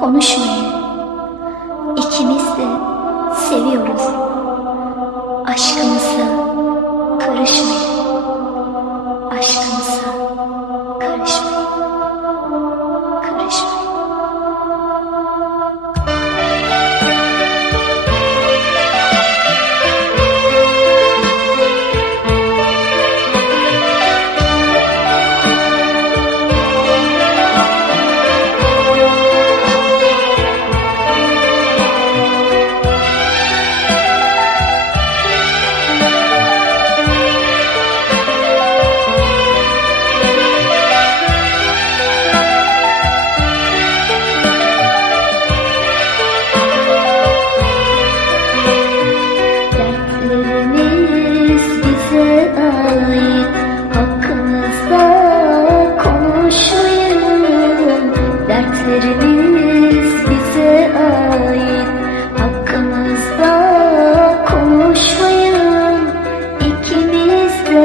konuşmayın. İkimiz de seviyoruz. Aşkımıza karışmayın.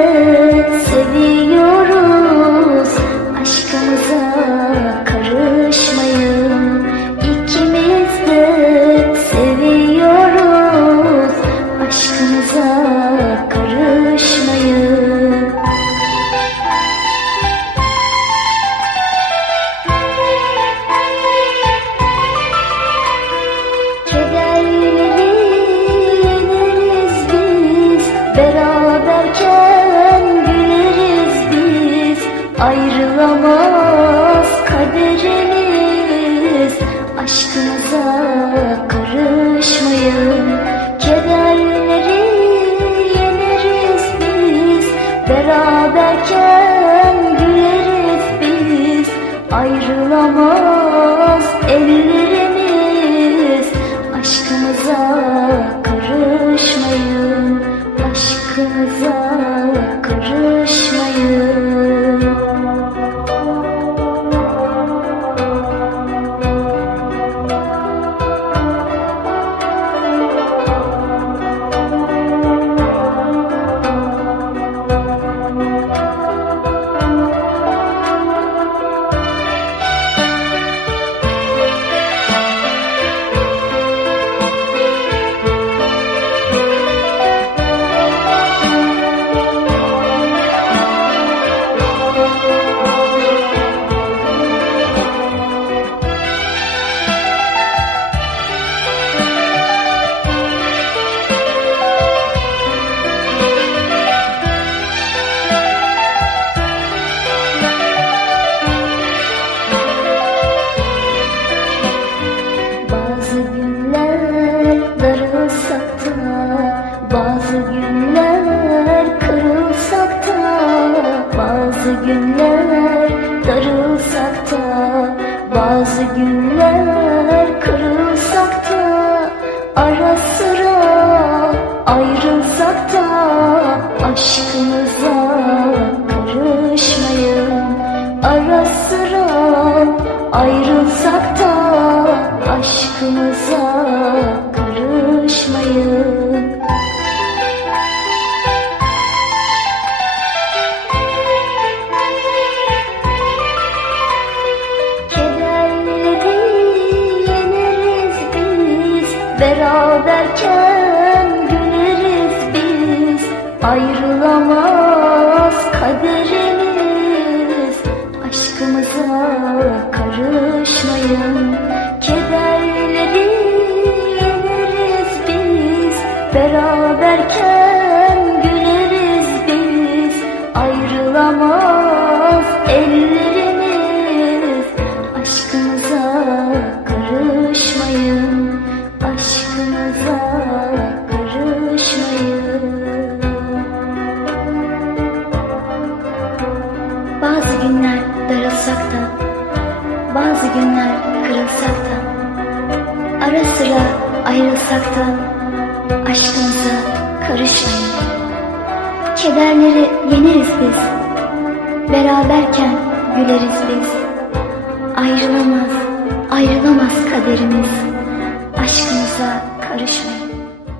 İkimiz Güleriz biz Ayrılamaz ellerimiz. Aşkımıza karışmayın Aşkımıza karışmayın Aşkımıza karışmayın Ara sıra ayrılsak da aşkımıza karışmayın. Kederleri yeneriz Beraberken Ayrılamaz kaderimiz. Aşkımıza karışmayın. Kederleri yeneriz biz. Beraberken günler darılsak da, bazı günler kırılsak da, ara sıra ayrılsak da, aşkımıza karışmayın. Kederleri yeneriz biz, beraberken güleriz biz. Ayrılamaz, ayrılamaz kaderimiz, aşkımıza karışmayın.